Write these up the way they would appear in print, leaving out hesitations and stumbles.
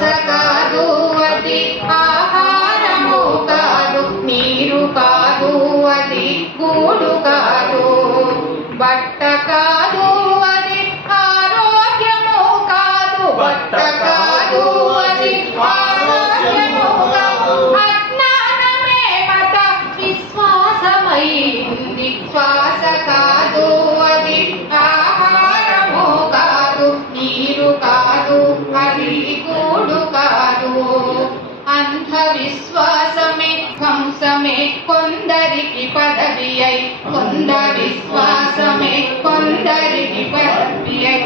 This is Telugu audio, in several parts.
శ్వాస కాదు అది ఆహారము కాదు నీరు కాదు అది గూడు కాదు బట్ట కాదు అది ఆరోగ్యము కాదు బట్ట కాదు అది ఆరోగ్యము కాదు అజ్ఞానమే మత విశ్వాసమైంది శ్వాస కాదు అది ఆహారము కాదు నీరు కాదు అది గూడు కాదు అంధవిశ్వాసమే ధ్వంసమే కొందరికి పదవి అయి విశ్వాసమే కొందరికి పదవి అయి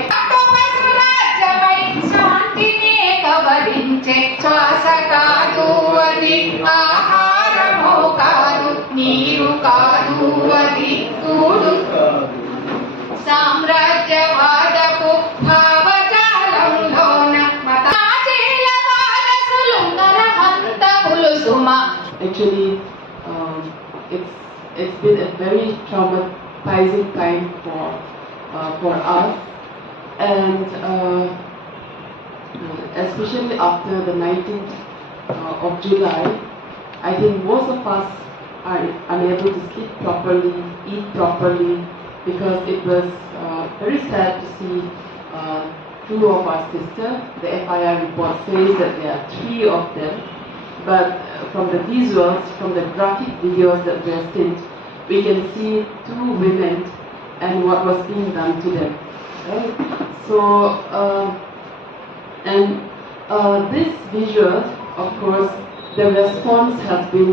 రాజ్యమై శాంతిని కవరించే శ్వాస కాదు అది ఆహారము కాదు నీరు కాదు అది గూడు సామ్రాజ్యవాదపు భావజాలంలోన మతాజీల వారసులు నరహంతకులు సుమా. Actually, it's been a very traumatizing time for us, and especially after the 19th of July, I think most of us are unable to sleep properly, eat properly, because it was very sad to see two of our sisters. The FIR report says that there are 3 of them, but from the visuals, from the graphic videos that were sent, we can see 2 women and what was being done to them. Right? So, this visual, of course, the response has been.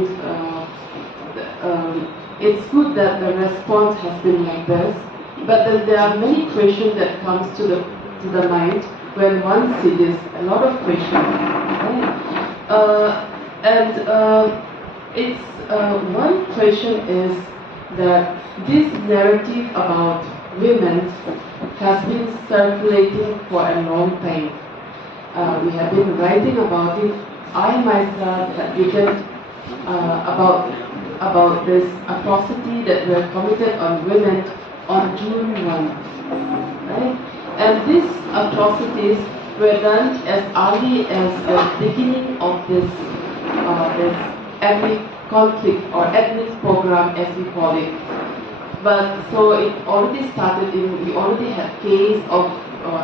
It's good that the response has been like this, but then there are many questions that comes to the mind when one sees this. A lot of questions. Right? It's one question is that this narrative about women has been circulating for a long time. We have been writing about it. I myself have written about this atrocity that were committed on women on June 1. Right? And these atrocities were done as early as the beginning of this ethnic conflict or ethnic program, as we call it. But so it already started we already had case of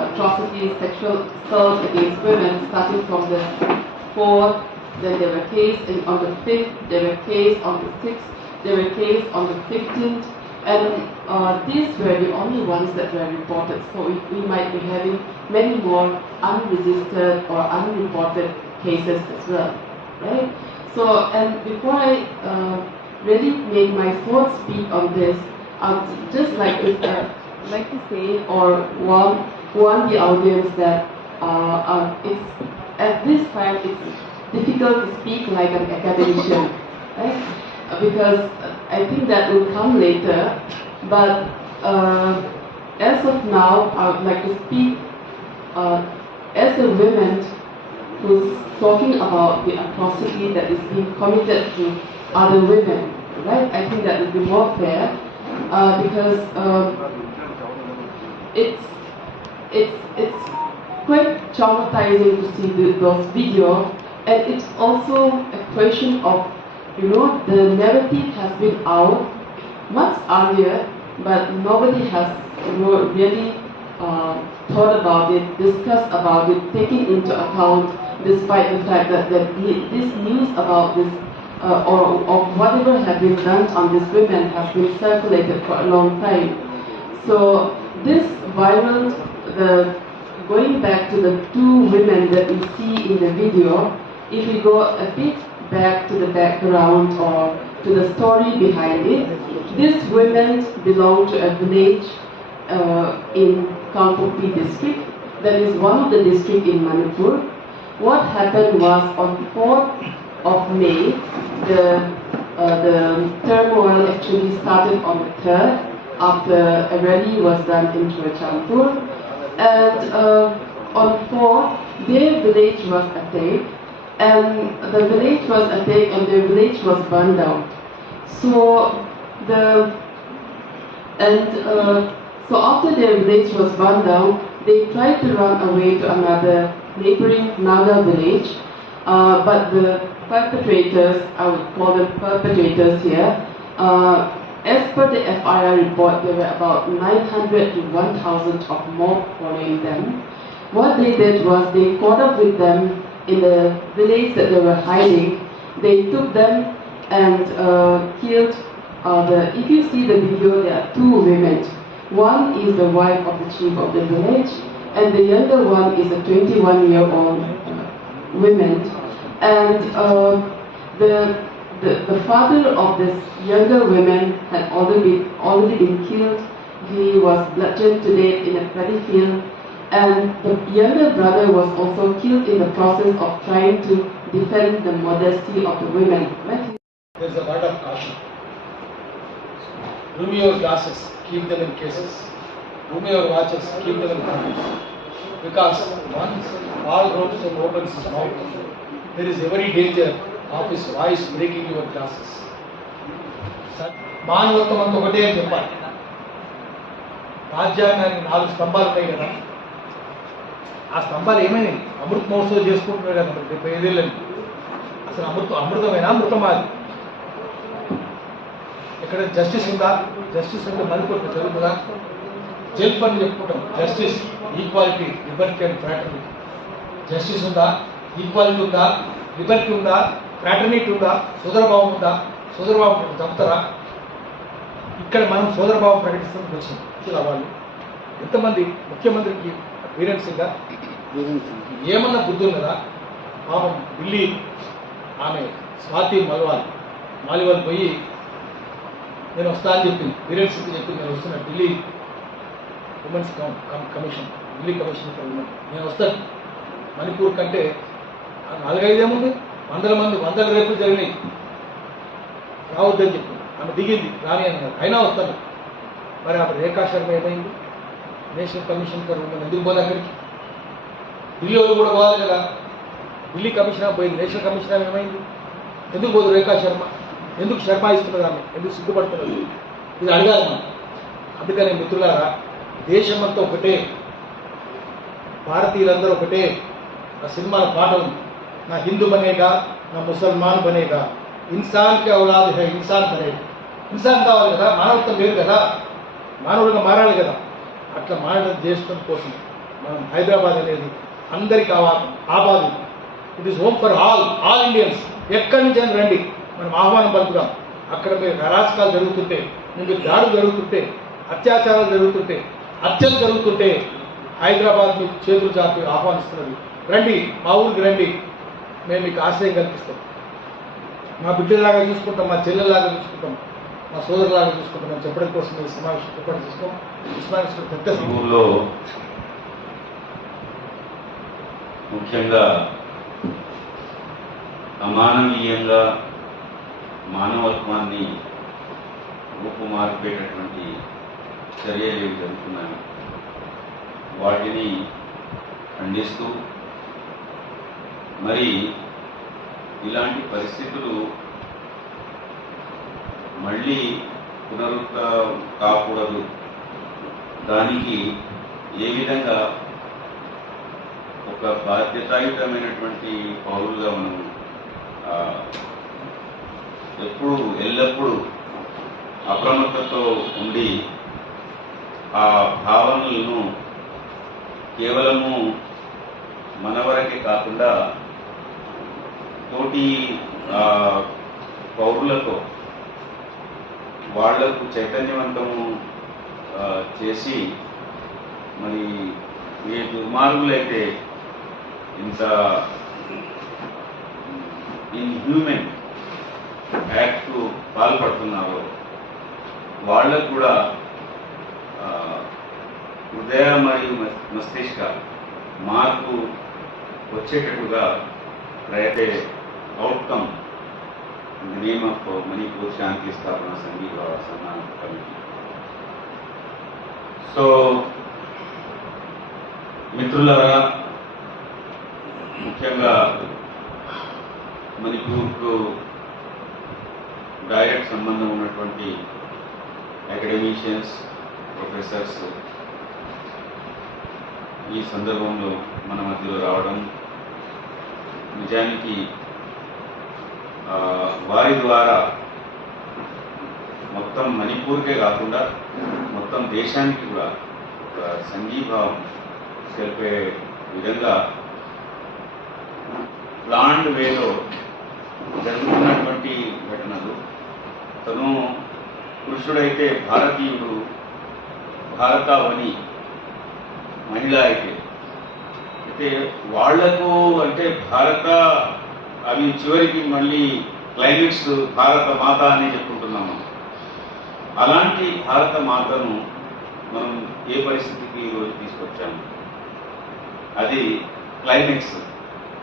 atrocities, sexual assault against women, starting from the 4th, then there were cases on the 5th, there were cases on the 6th, there were cases on the 15th, and these were the only ones that were reported. So we might be having many more unregistered or unreported cases as well, right? So, and before I really make my thoughts speak on this, I'd just like to say or warn the audience that it's at this time it's difficult to speak like an academician, right? Because I think that will come later. But as of now, I would like to speak as a woman who's talking about the atrocity that is being committed to other women, right? I think that would be more fair because it's quite traumatizing to see those videos, and it's also a question of, the narrative has been out much earlier, but nobody has really thought about it, discussed about it, taken into account, despite the fact that this news about this or whatever has been done on these women has been circulated for a long time. So this viral, going back to the 2 women that we see in the video, if we go a bit back to the background or to the story behind it, these women belong to a village in Kangpokpi district, that is one of the districts in Manipur. What happened was on 4th of May, the turmoil actually started on the 3rd after a rally was done in Churachandpur, and on 4th, their village was attacked, and the village was attacked and their village was burned down. So after their village was burned down, they tried to run away to another neighboring Naga village. But the perpetrators, I would call them perpetrators here, as per the FIR report, there were about 900 to 1,000 of mob following them. What they did was they caught up with them in the village that they were hiding. They took them and killed. If you see the video, there are two women. One is the wife of the chief of the village, and the younger one is a 21-year-old woman. And the father of this younger woman had already been killed. He was bludgeoned to death in a paddy field, and the younger brother was also killed in the process of trying to defend the modesty of the women. There is a word of caution. Remove your glasses, keep them in cases. Remove your watches, keep them in pockets. Because once all roads are open his mouth, there is every danger of his voice breaking your glasses. మానవత్వం అంత ఒకటే అని చెప్పాలి. రాజ్యాంగానికి 4 స్తంభాలు ఉన్నాయి కదా, ఆ స్తంభాలు ఏమైనాయి? అమృత మహోత్సవం చేసుకుంటున్నారు కదా 75 ఏళ్ళని. అసలు అమృతమైనా అమృతమా? ఇక్కడ జస్టిస్ ఉందా? జస్టిస్ అంటే మరికొంత జరుగుతుందా? జెల్ఫ్ అని చెప్పుకుంటాం. Justice, equality, Liberty and fraternity. Justice ఉందా? ఈక్వాలిటీ ఉందా? లిబర్టీ ఉందా? ఫ్రాటర్నిటీ ఉందా? సోదరభావం ఉందా? సోదరభావం చంపుతారా? ఇక్కడ మనం సోదరభావం ప్రకటిస్తానికి వచ్చింది. ఇలా వాళ్ళు ఎంతమంది ముఖ్యమంత్రికి వీరేన్ సింగ్ ఏమన్నా బుద్ధి ఉన్నదా? పాపం ఢిల్లీ ఆమె స్వాతి మాలివాల్ పోయి నేను వస్తా అని చెప్పింది. వీరేన్ సింగ్ చెప్పింది నేను వస్తున్నా Delhi women's commission, Delhi commission for women, నేను వస్తాను. మణిపూర్ కంటే 4-5 ఏముంది, వందల రేపులు జరిగినాయి, రావద్దని చెప్పింది. ఆమె దిగింది, రాని అన్నారు, అయినా వస్తాను. మరి ఆమె రేఖా శర్మ ఏమైంది? నేషనల్ కమిషన్ ఫర్ ఉమెన్ ఎందుకు పోదు అక్కడికి? ఢిల్లీలో కూడా పోవాలి కదా. ఢిల్లీ కమిషనర్ పోయింది, నేషనల్ కమిషనర్ ఏమైంది? ఎందుకు పోదు రేఖా శర్మ? ఎందుకు శర్మాయిస్తున్నది ఆమె? ఎందుకు సిగ్గుపడుతున్నది? ఇది అడగాలి మనం. అందుకని మిత్రులారా, దేశమంతా ఒకటే, భారతీయులందరూ ఒకటే. ఆ సినిమాల పాట ఉంది, నా హిందూ బనేగా నా ముసల్మాన్ బనేగా, ఇన్సాన్కి ఔలాద్ హై ఇన్సాన్ బనేగా. ఇన్సాన్ కావాలి కదా, మానవత్వం లేదు కదా, మానవులుగా మారాలి కదా. అట్లా మానవ దేశం కోసం మనం హైదరాబాద్ అనేది అందరికీ ఆబాది. It is home for all Indians. ఎక్కడి నుంచి అని రండి, మనం ఆహ్వానం పలుకుదాం. అక్కడ మీరు అరాచకాలు జరుగుతుంటే, మీకు దాడులు జరుగుతుంటే, అత్యాచారాలు జరుగుతుంటే, హత్యలు జరుగుతుంటే హైదరాబాద్ మీకు చేతులు చాపి ఆహ్వానిస్తున్నది. రండి, మా ఊరికి రండి, మేము మీకు ఆశ్రయం కల్పిస్తాం. మా బిడ్డలాగా చూసుకుంటాం, మా చెల్లెలాగా చూసుకుంటాం, మా సోదరులాగా చూసుకుంటాం అని చెప్పడం కోసం ఈ సమావేశం ఏర్పాటు చేసుకోం. ఉస్మానియా పెద్ద ఊళ్ళో ముఖ్యంగా అమానవీయంగా మానవత్వాన్ని రూపుమార్పేటటువంటి చర్యలు ఏవి జరుగుతున్నాయి వాటిని ఖండిస్తూ, మరి ఇలాంటి పరిస్థితులు మళ్ళీ కాకూడదు, దానికి ఏ విధంగా ఒక బాధ్యతాయుతమైనటువంటి పౌరులుగా మనం ఎల్లప్పుడూ అప్రమత్తతో ఉండి ఆ భావనలను కేవలము మన వరకే కాకుండా తోటి పౌరులతో వాళ్లకు చైతన్యవంతము చేసి, మరి ఏ దుర్మార్గులైతే ఇంత ఇన్హ్యూమన్ యాక్ట్ పాల్పడుతున్నారో వాళ్ళకు కూడా హృదయ మరియు మస్తిష్క మార్పు వచ్చేటట్టుగా outcome in the name of Manipur Shanti Sthapana Sangeet Sannam Committee. So, మిత్రులారా, ముఖ్యంగా మణిపూర్కు డైరెక్ట్ సంబంధం ఉన్నటువంటి అకాడమిషియన్స్, ప్రొఫెసర్స్, ఈ సందర్భంలో మన మధ్యలో రావడం నిజానికి వారి ద్వారా మొత్తం మణిపూర్కే కాకుండా మొత్తం దేశానికి కూడా ఒక సంఘీభావం తెలిపే విధంగా ప్లాండ్ వేలో జరుగుతున్నటువంటి ఘటనలు. తను పురుషుడైతే భారతీయుడు, భారతావని మహిళ అయితే వాళ్లకు అంటే భారత అవి చివరికి మళ్ళీ క్లైమాక్స్ భారత మాత అని చెప్పుకుంటున్నాము. అలాంటి భారత మాతను మనం ఏ పరిస్థితికి ఈరోజు తీసుకొచ్చాము, అది క్లైమాక్స్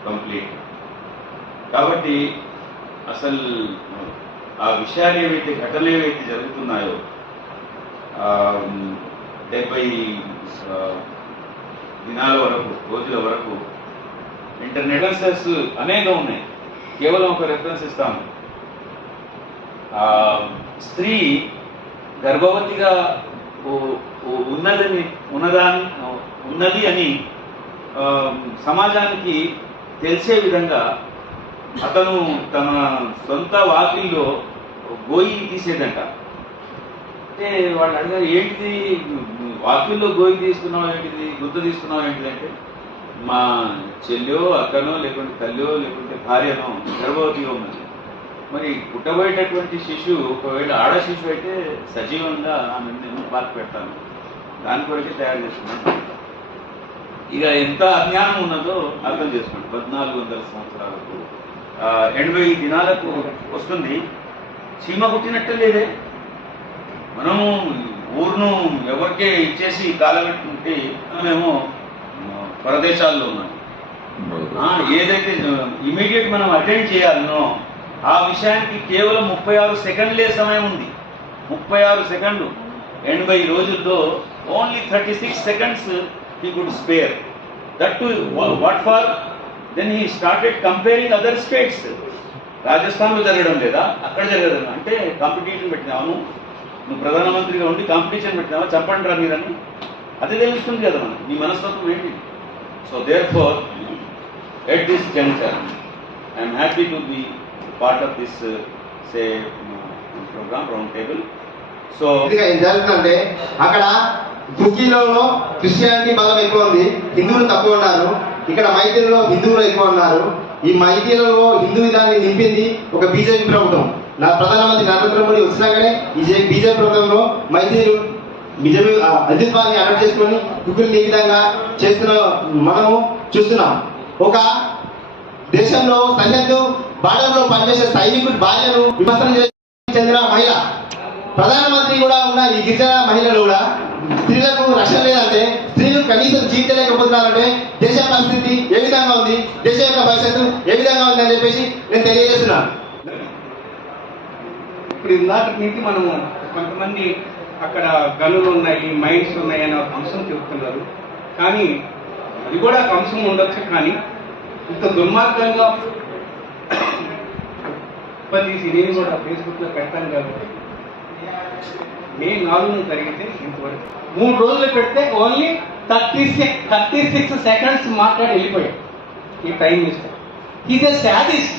కంప్లీట్. కాబట్టి అసలు ఆ విషయాలు ఏవైతే ఘటనలు ఏవైతే జరుగుతున్నాయో 70 దినాల వరకు, రోజుల వరకు ఇంటర్నెట్ రెఫరెన్సెస్ అనేక ఉన్నాయి. కేవలం ఒక రెఫరెన్స్ ఇస్తాము. స్త్రీ గర్భవతిగా ఉన్నది అని సమాజానికి తెలిసే విధంగా అతను తన సొంత వాకిల్లో గోయి తీసేదంట. అంటే వాళ్ళు అడిగారు, ఏంటిది వాకిల్లో గోయి తీసుకున్నావు ఏంటిది, గుద్ద తీసుకున్నావు ఏంటిది అంటే, మా చెల్లో అక్కనో లేకుంటే తల్లో లేకుంటే భార్యనో గర్భవతిగా ఉన్నది. మరి పుట్టబోయేటటువంటి శిశువు ఒకవేళ ఆడ శిశువు అయితే సజీవంగా ఆమె పార్క్ పెడతాను, దాని కొరకే తయారు చేసుకున్నాను. ఇక ఎంత అజ్ఞానం ఉన్నదో అర్థం చేసుకోండి. 1400 సంవత్సరాలకు 80 దినాలకు వస్తుంది. చీమ కుట్టినట్టే లేదే. మనము ఊరును ఎవరికే ఇచ్చేసి కాలబెట్టుకుంటే మేము పరదేశాల్లో ఉన్నాం. ఏదైతే ఇమీడియట్ మనం అటెండ్ చేయాలనో ఆ విషయానికి కేవలం 36 సెకండ్లే సమయం ఉంది. 36 సెకండ్లు 80 రోజుల్లో only 36 seconds he could spare. That too, what for? Then he started comparing other states. రాజస్థాన్లో జరగడం లేదా, అక్కడ జరగడం అంటే కాంపిటీషన్ పెట్టినావు, నువ్వు ప్రధానమంత్రిగా ఉండి కాంపిటీషన్ పెట్టినావా, చెప్పండి రా మీరని. అదే తెలుస్తుంది కదా మనం నీ మనస్తత్వం ఏంటి. So therefore at this juncture I'm happy to be part of this programme round table. So ఏం జరుగుతుందంటే అక్కడ తుర్కీలో క్రిస్టియానిటీ బలం ఎక్కువ ఉంది, హిందువులు తక్కువ ఉన్నారు. ఇక్కడ మైథిలిలో హిందువులు ఎక్కువ ఉన్నారు. ఈ మైథిలిలో హిందూయిజాన్ని నింపింది ఒక బీజేపీ ప్రభుత్వం. నా ప్రధానమంత్రి నరేంద్ర మోడీ వచ్చినాకనే ఈ బీజేపీ ప్రభుత్వంలో మైథిలి బీజేపీ అధిత్వాన్ని అరెస్ట్ చేసుకొని తుర్కీలు ఈ విధంగా చేస్తున్న మనము చూస్తున్నాం. ఒక దేశంలో సరిహద్దు బార్డర్లో పనిచేసే సైనికుడి భార్యను విమర్శన చెందిన మహిళ ప్రధానమంత్రి కూడా ఉన్న ఈ గిరిజన మహిళలు కూడా స్త్రీలకు రక్షణ లేదంటే, స్త్రీలు కనీసం జీవించలేకపోతున్నారంటే దేశ పరిస్థితి ఏ విధంగా ఉంది, దేశం యొక్క భవిష్యత్తు ఏ విధంగా ఉంది అని చెప్పేసి నేను తెలియజేస్తున్నాను. ఇప్పుడు ఇందాక నుంచి మనము కొంతమంది అక్కడ గనులు ఉన్నాయి, మైన్స్ ఉన్నాయి అనే ఒక అంశం చెప్తున్నారు. కానీ అది కూడా ఒక అంశం ఉండొచ్చు. కానీ ఇంత దుర్మార్గంగా నేను కూడా ఫేస్బుక్లో పెడతాను కాబట్టి మే 4 జరిగితే ఇంతవరకు 3 రోజులు పెడితే ఓన్లీ 36 సెకండ్స్ మాట్లాడి వెళ్ళిపోయాడు ఈ prime minister. Is a sadist.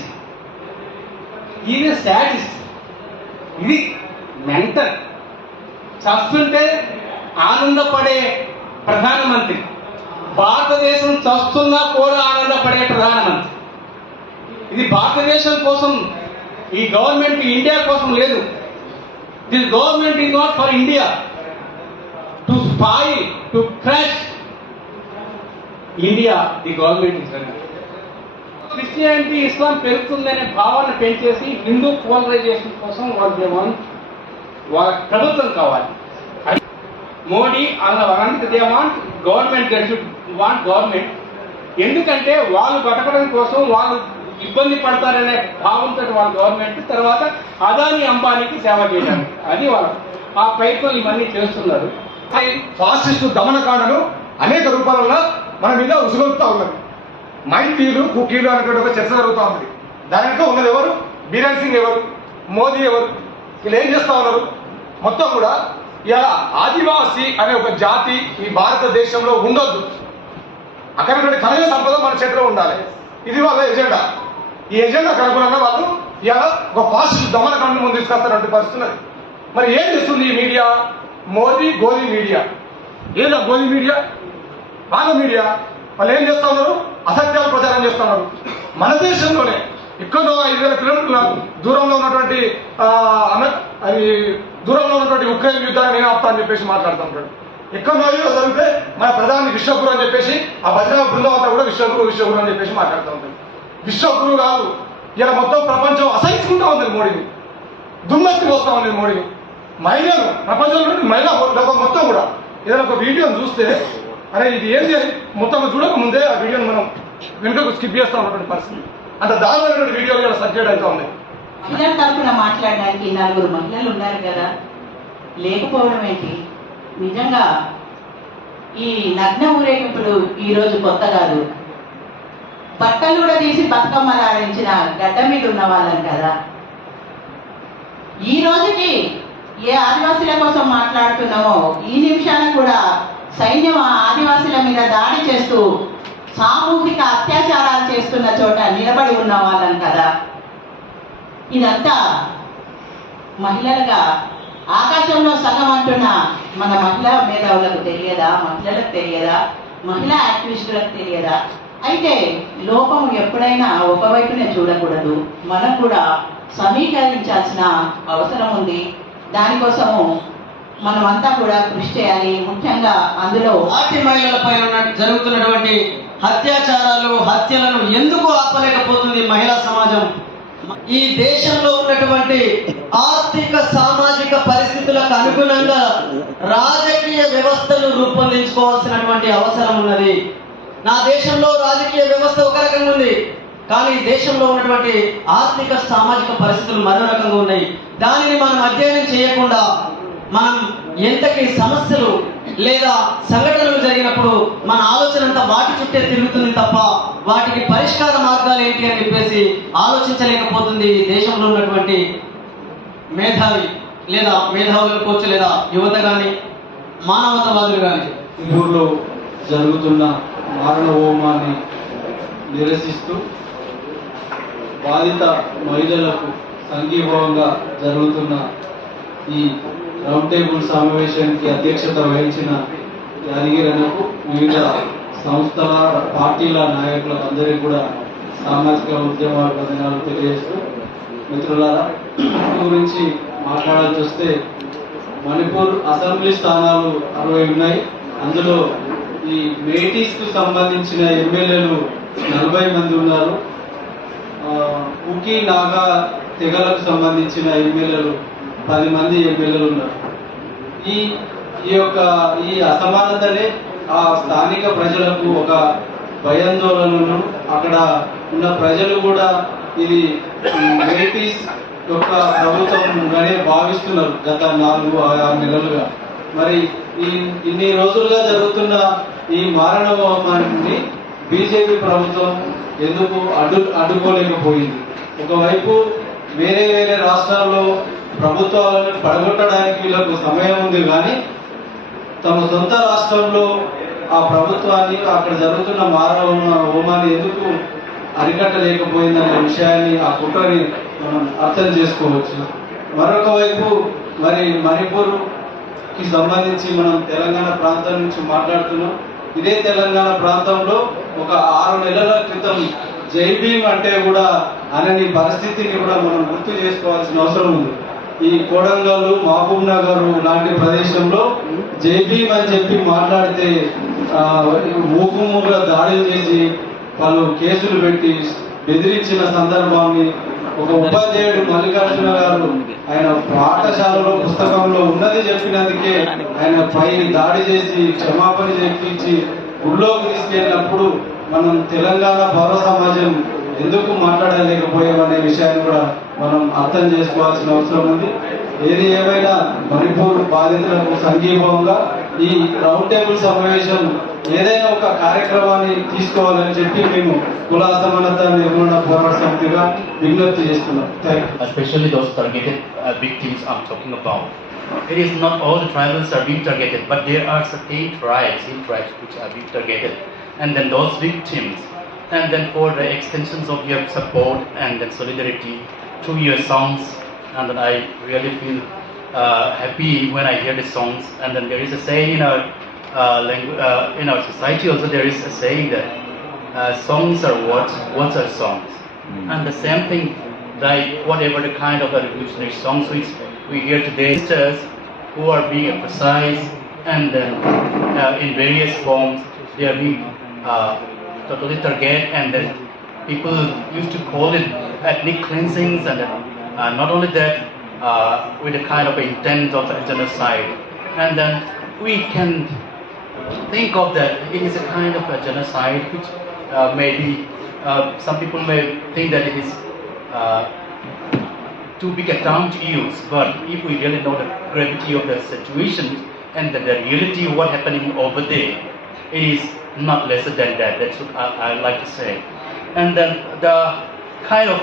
ఇది మెంటల్. చస్తుంటే ఆనందపడే ప్రధానమంత్రి, భారతదేశం చస్తున్నా కూడా ఆనందపడే ప్రధానమంత్రి. ఇది భారతదేశం కోసం, ఈ గవర్నమెంట్ ఇండియా కోసం లేదు. This government is not for India to spoil, to crush India. The government is running. Christianity, Islam పెరుగుతుందనే భావన పెంచేసి హిందూ పోలరైజేషన్ కోసం వాళ్ళ ప్రభుత్వం కావాలి. మోడీ అలాంటి దే వాంట్ గవర్నమెంట్, గవర్నమెంట్. ఎందుకంటే వాళ్ళు బతకడం కోసం వాళ్ళు ఇబ్బంది పడతారనే భావంతో వాళ్ళ గవర్నమెంట్, తర్వాత అదాని అంబానీకి సేవ చేయడానికి అది వాళ్ళ ఆ ప్రయత్నం ఇవన్నీ చేస్తున్నారు. ఫాసిస్టు దమనకాండను అనేక రూపాలలో మన మీద ఉసుగొలుపుతా ఉన్నది. మైతీలు కుకీలు అనేటువంటి ఒక చర్చ జరుగుతూ ఉంది. దాని వెనుక ఉన్నది ఎవరు? బీరేన్ సింగ్ ఎవరు? మోదీ ఎవరు? వీళ్ళు ఏం చేస్తా ఉన్నారు? మొత్తం కూడా ఇలా ఆదివాసీ అనే ఒక జాతి ఈ భారతదేశంలో ఉండొద్దు. అక్కడ ఉన్నటువంటి ఖనిజ సంపద మన చేతిలో ఉండాలి. ఇది వాళ్ళ ఎజెండా. ఈ ఎజెండాకు అనుగుణంగా వాళ్ళు ఇలా ఒక ఫాసిస్ట్ దమనకాండ ముందు తీసుకొస్తున్నటువంటి పరిస్థితి ఉన్నది. మరి ఏం చేస్తుంది ఈ మీడియా? మోదీ గోధీ మీడియా. ఏదా గోధీ మీడియా? వాళ్ళ మీడియా. వాళ్ళు ఏం చేస్తా ఉన్నారు? అసత్యాలు ప్రచారం చేస్తా ఉన్నారు. మన దేశంలోనే ఎక్కడో 5,000 కిలోమీటర్ల దూరంలో ఉన్నటువంటి అది దూరంలో ఉన్నటువంటి ఉక్రెయిన్ యుద్ధాన్ని నేను ఆపుతా అని చెప్పేసి మాట్లాడుతూ ఉంటాడు. ఎక్కడో జరిగితే మన ప్రధాని విశ్వగురు అని చెప్పేసి ఆ భద్ర బృందం అంతా కూడా విశ్వగురు అని చెప్పేసి మాట్లాడుతూ ఉంటాడు. విశ్వగురు కాదు, ఇలా మొత్తం ప్రపంచం అసహించుకుంటా ఉంది మోడీని, దుమ్మెత్తి పోస్తా ఉంది మోడీని. మహిళలు ప్రపంచంలో మహిళా లోకం మొత్తం కూడా ఏదైనా ఒక వీడియోని చూస్తే అరే ఇది ఏంటి అని మొత్తం చూడక ముందే ఆ వీడియోని మనం వెనుకకు స్కిప్ చేస్తా ఉన్నటువంటి పరిస్థితి. అంత దారుణమైనటువంటి వీడియోలు ఇలా సబ్జెక్ట్ అవుతా ఉంది. మహిళల తరఫున మాట్లాడడానికి 4 మహిళలు ఉన్నారు కదా, లేకపోవడం ఏంటి? నిజంగా ఈ నగ్న ఊరేగింపులు ఈరోజు కొత్త కాదు. బట్టలు కూడా తీసి బతుకమ్మలు ఆడించిన గడ్డ మీద ఉన్న వాళ్ళం కదా. ఈ రోజుకి ఏ ఆదివాసీల కోసం మాట్లాడుతున్నామో ఈ నిమిషానికి కూడా సైన్యం ఆదివాసీల మీద దాడి చేస్తూ సామూహిక అత్యాచారాలు చేస్తున్న చోట నిలబడి ఉన్న వాళ్ళం కదా. ఇదంతా మహిళలుగా ఆకాశంలో సగం అంటున్న మన మహిళా మేధావులకు తెలియదా? మహిళలకు తెలియదా? మహిళా యాక్టివిస్టులకు తెలియదా? అయితే లోకం ఎప్పుడైనా ఒకవైపునే చూడకూడదు. మనం కూడా సమీకరించాల్సిన అవసరం ఉంది. దానికోసము మనమంతా కూడా కృషి చేయాలి. ముఖ్యంగా అందులో ఆటి మహిళలపై జరుగుతున్నటువంటి అత్యాచారాలు, హత్యలను ఎందుకు ఆపలేకపోతుంది మహిళా సమాజం? ఈ దేశంలో ఉన్నటువంటి ఆర్థిక సామాజిక పరిస్థితులకు అనుగుణంగా రాజకీయ వ్యవస్థను రూపొందించుకోవాల్సినటువంటి అవసరం ఉన్నది. నా దేశంలో రాజకీయ వ్యవస్థ ఒక రకంగా ఉంది, కానీ దేశంలో ఉన్నటువంటి ఆర్థిక సామాజిక పరిస్థితులు మరో రకంగా ఉన్నాయి. దానిని మనం అధ్యయనం చేయకుండా మనం ఎంతకి సమస్యలు లేదా సంఘటనలు జరిగినప్పుడు మన ఆలోచన అంతా వాటి చుట్టే తిరుగుతుంది తప్ప వాటికి పరిష్కార మార్గాలు ఏంటి అని చెప్పేసి ఆలోచించలేకపోతుంది దేశంలో ఉన్నటువంటి మేధావి లేదా మేధావులు కోచ్ లేదా యువత కానీ మానవతావాదులు కానీ. ఊళ్ళో జరుగుతున్న మారణ హోమాన్ని నిరసిస్తూ బాధిత మహిళలకు సంఘీభావంగా జరుగుతున్న ఈ రౌండ్ టేబుల్ సమావేశానికి అధ్యక్షత వహించిన యాదగిరన్నకు, వివిధ సంస్థల పార్టీల నాయకులకు అందరికీ కూడా సామాజిక ఉద్యమాల వందనాలు తెలియజేస్తూ, మిత్రులారా, గురించి మాట్లాడాల్సి వస్తే మణిపూర్ అసెంబ్లీ స్థానాలు 60 ఉన్నాయి. అందులో ఈ మేటీస్ కు సంబంధించిన ఎమ్మెల్యేలు 40 మంది ఉన్నారు. కుకీ నాగా తెగలకు సంబంధించిన ఎమ్మెల్యేలు 10 మంది ఎమ్మెల్యేలు ఉన్నారు. ఈ అసమానతనే ఆ స్థానిక ప్రజలకు ఒక భయాందోళనను, అక్కడ ఉన్న ప్రజలు కూడా ఇది మేటీస్ యొక్క ప్రభుత్వంగానే భావిస్తున్నారు గత 4-6 నెలలుగా. మరి ఇన్ని రోజులుగా జరుగుతున్న ఈ మారణ హోమాన్ని బీజేపీ ప్రభుత్వం ఎందుకు అడ్డుకోలేకపోయింది? ఒకవైపు వేరే వేరే రాష్ట్రాల్లో ప్రభుత్వాలను పడగొట్టడానికి వీళ్ళకు సమయం ఉంది, కానీ తమ సొంత రాష్ట్రంలో ఆ ప్రభుత్వాన్ని, అక్కడ జరుగుతున్న మారణ హోమాన్ని ఎందుకు అరికట్టలేకపోయిందనే విషయాన్ని, ఆ కుట్రని మనం అర్థం చేసుకోవచ్చు. మరొక వైపు మరి మణిపూర్కి సంబంధించి మనం తెలంగాణ ప్రాంతం నుంచి మాట్లాడుతున్నాం. ఇదే తెలంగాణ ప్రాంతంలో ఒక 6 నెలల క్రితం జై భీమ్ అంటే కూడా అనని పరిస్థితిని కూడా మనం గుర్తు చేసుకోవాల్సిన అవసరం ఉంది. ఈ కోడంగల్, మహబూబ్ నగర్ లాంటి ప్రదేశంలో జై భీమ్ అని చెప్పి మాట్లాడితే మూకుగా దాడులు చేసి వాళ్ళు కేసులు పెట్టి బెదిరించిన సందర్భాన్ని ఒక ఉపాధ్యాయుడు మల్లికార్జున గారు ఆయన పాఠశాలలో పుస్తకంలో ఉన్నది చెప్పినందుకే ఆయన పై దాడి చేసి క్షమాపణ చెప్పించి ఊళ్ళోకి తీసుకెళ్ళినప్పుడు మనం తెలంగాణ పౌర సమాజం ఎందుకు మాట్లాడలేకపోయామనే విషయాన్ని కూడా మనం అర్థం చేసుకోవాల్సిన అవసరం ఉంది. ఏది ఏమైనా మణిపూర్ బాధితులకు సంఘీభావంగా ఈ రౌండ్ టేబుల్ సమావేశం ఏదైనా ఒక కార్యక్రమాన్ని తీసుకోవాలని చెప్పి మేము కుల అసమానత నిర్మూలన పోరాట సమితిగా విజ్ఞప్తి చేస్తున్నాం. Especially those targeted victims I'm talking about. It is not all the tribals are being targeted, but there are certain tribes which are being targeted. and then those victims, and then for the extensions of your support and then solidarity through your songs. And then I really feel happy when I hear the songs. And then there is a saying in our in our society also, there is a saying that songs are words are songs. And the same thing, like whatever the kind of revolutionary songs which we hear today, sisters who are being emphasized, and then in various forms they are being totally targeted, and then people used to call it ethnic cleansings, and not only that, with a kind of intent of a genocide. And then we can think of that it is a kind of a genocide which maybe some people may think that it is too big a term to use, but if we really know the gravity of the situation and the reality of what's happening over there, it is not lesser than that. That's what I like to say. And then the kind of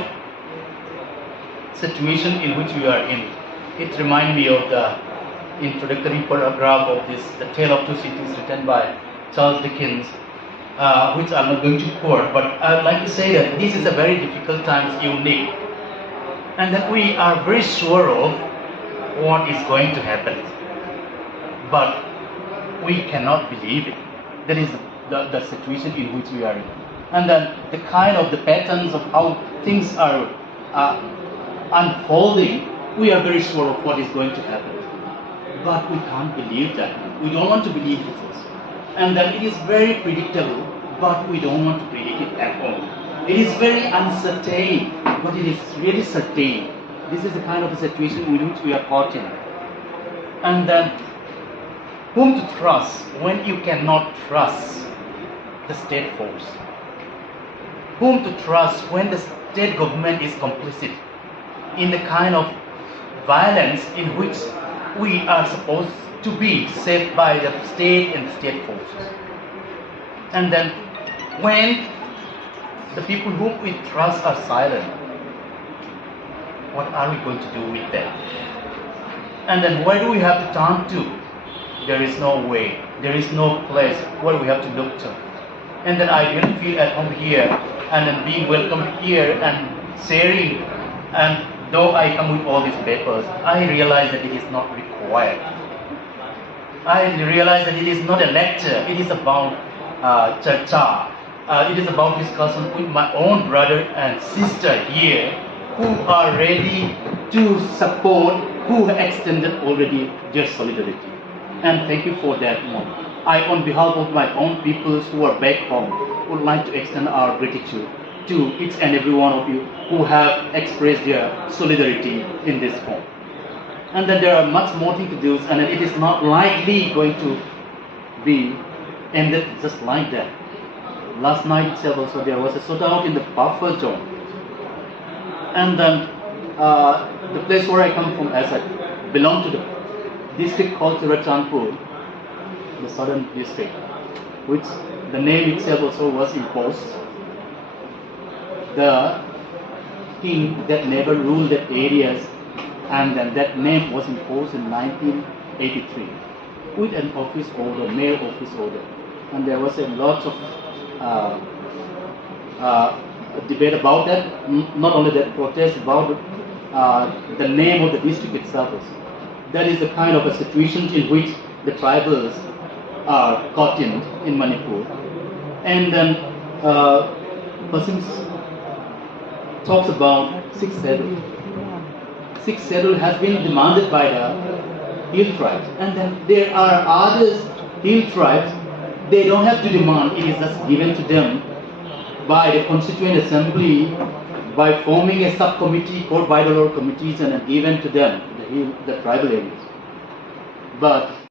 situation in which we are in, it reminds me of the introductory paragraph of this, The Tale of Two Cities, written by Charles Dickens, which I'm not going to quote, but I would like to say that this is a very difficult times, unique, and that we are very sure of what is going to happen, but we cannot believe it. That is the situation in which we are in. And then the kind of the patterns of how things are unfolding, we are very sure of what is going to happen. But we can't believe that. We don't want to believe it. And then it is very predictable, but we don't want to predict it at all. It is very uncertain, but it is really certain. This is the kind of a situation in which we are caught in. And then, whom to trust when you cannot trust the state force? Whom to trust when the state government is complicit in the kind of violence in which we are supposed to be saved by the state and the state forces? And then when the people whom we trust are silent, what are we going to do with them? And then where do we have to turn to? There is no way, there is no place where we have to look to. And then I really feel at home here, and then being welcomed here and sharing, and though I come with all these papers, I realize that it is not required. I realize that it is not a lecture, it is about charcha. It is about discussion with my own brother and sister here who are ready to support, who have extended already their solidarity. And thank you for that. I, on behalf of my own peoples who are back home, would like to extend our gratitude to each and every one of you who have expressed their solidarity in this form. And that there are much more things to do, and it is not likely going to be ended just like that. Last night itself also there was a shootout in the buffer zone. And then the place where I come from, as I belong to the district called Churachandpur, the southern district, which the name itself also was imposed. The king that never ruled that areas, and then that name was imposed in 1983 with an office order, mayor office order. And there was a lot of debate about that, not only that, protest about the name of the district itself. That is the kind of a situation in which the tribals are caught in Manipur. And then persons talks about sixth schedule. Sixth schedule has been demanded by the hill tribes, and then there are other hill tribes. They don't have to demand; it is just given to them by the Constituent Assembly by forming a subcommittee called bilateral committees, and then given to them the tribal areas. But